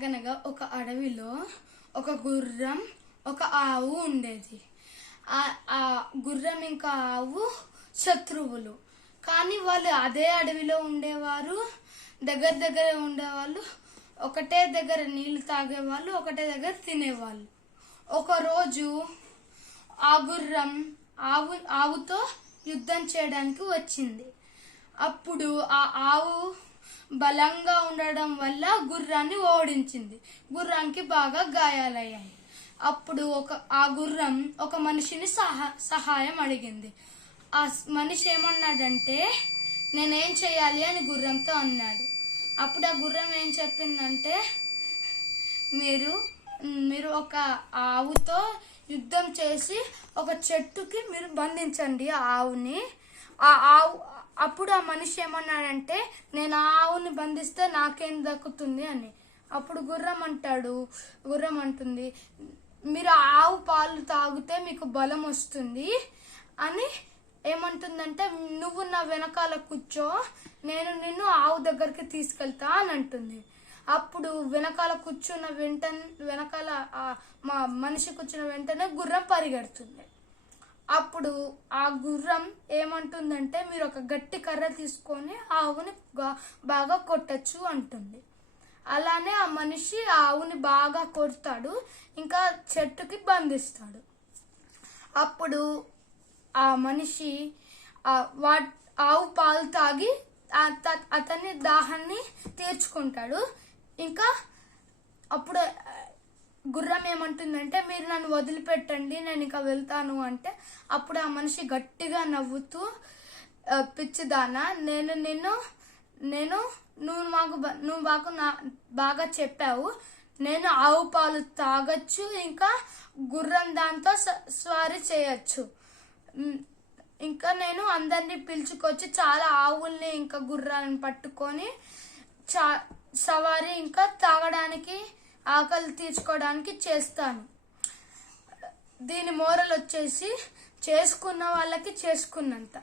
అనగనగా ఒక అడవిలో ఒక గుర్రం ఒక ఆవు ఉండేది. ఆ గుర్రం ఇంకా ఆవు శత్రువులు. కానీ వాళ్ళు అదే అడవిలో ఉండేవారు, దగ్గర ఉండేవాళ్ళు, ఒకటే దగ్గర నీళ్లు తాగేవాళ్ళు, ఒకటే దగ్గర తినేవాళ్ళు. ఒకరోజు ఆ గుర్రం ఆవుతో యుద్ధం చేయడానికి వచ్చింది. అప్పుడు ఆ ఆవు బలంగా ఉండడం వల్ల గుర్రాన్ని ఓడించింది. గుర్రానికి బాగా గాయాలయ్యాయి. అప్పుడు ఆ గుర్రం ఒక మనిషిని సహాయం అడిగింది. ఆ మనిషి ఏమన్నాడంటే, నేనేం చేయాలి అని గుర్రంతో అన్నాడు. అప్పుడు ఆ గుర్రం ఏం చెప్పిందంటే, మీరు ఒక ఆవుతో యుద్ధం చేసి ఒక చెట్టుకి మీరు బంధించండి ఆ ఆవుని. అప్పుడు ఆ మనిషి ఏమన్నాడంటే, నేను ఆ ఆవుని బంధిస్తే నాకేం దక్కుతుంది అని. అప్పుడు గుర్రం అంటుంది, మీరు ఆవు పాలు తాగితే మీకు బలం వస్తుంది అని ఏమంటుందంటే, నువ్వు నా వెనకాల కూర్చో, నేను నిన్ను ఆవు దగ్గరికి తీసుకెళ్తా అని అంటుంది. అప్పుడు వెనకాల మా మనిషి కూర్చున్న వెంటనే గుర్రం పరిగెడుతుంది. అప్పుడు ఆ గుర్రం ఏమంటుందంటే, మీరు ఒక గట్టి కర్ర తీసుకొని ఆవుని బాగా కొట్టచ్చు అంటుంది. అలానే ఆ మనిషి ఆవుని బాగా కొడతాడు, ఇంకా చెట్టుకి బంధిస్తాడు. అప్పుడు ఆ మనిషి ఆవు పాలు తాగి అతని దాహాన్ని తీర్చుకుంటాడు. ఇంకా అప్పుడు గుర్రం ఏమంటుందంటే, మీరు నన్ను వదిలిపెట్టండి, నేను ఇంకా వెళ్తాను అంటే, అప్పుడు ఆ మనిషి గట్టిగా నవ్వుతూ, పిచ్చిదానా, నువ్వు మాకు బాగా చెప్పావు, నేను ఆవు పాలు తాగొచ్చు, ఇంకా గుర్రం దాంతో స్వారీ చేయొచ్చు, ఇంకా నేను అందరినీ పిలుచుకొచ్చి చాలా ఆవుల్ని ఇంకా గుర్రాలను పట్టుకొని సవారీ ఇంకా తాగడానికి ఆకలి తీర్చుకోవడానికి చేస్తాను. దీని మోరల్ వచ్చేసి, చేసుకున్న వాళ్ళకి చేసుకున్నంత.